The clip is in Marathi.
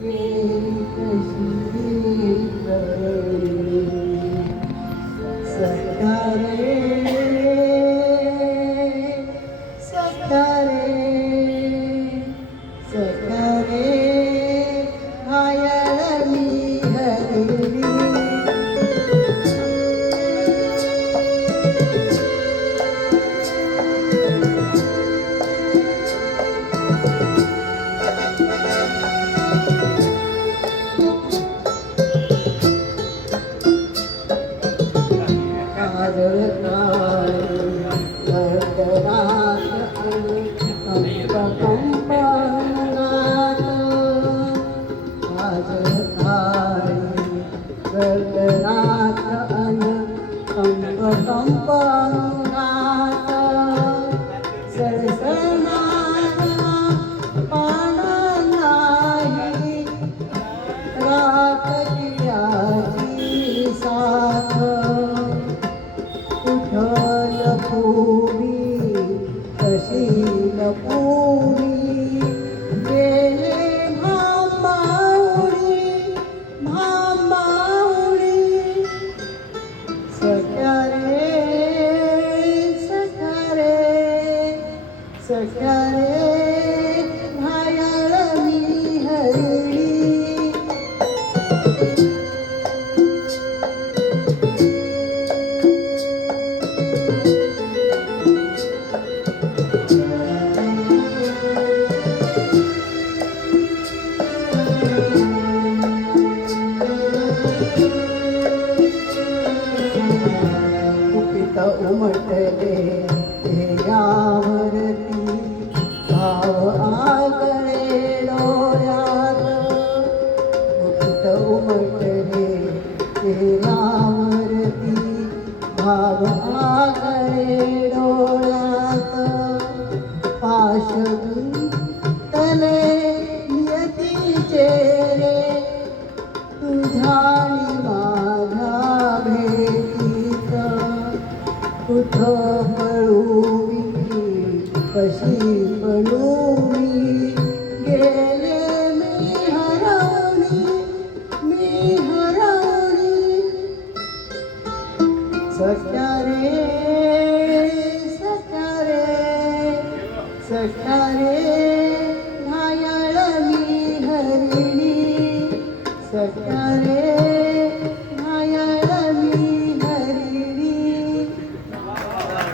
गेली कशी गळली. सख्या रे सख्या रे सख्या रे घायल मी हरली. सख्या रे घायल मी हरली. कुपित उमटले ध्येयावरती भाव आगळे डोळ्यात. कुपित उमटले ध्येयावरती भाव आगळे डोळ्यात. पाश गुंतले नियतीचे रे तुझ्या आणि माझ्या भेटीत. कुठं पळू मी कशी पळू मी गेले मी हरवणी सख्या रे सख्या रे सख्या रे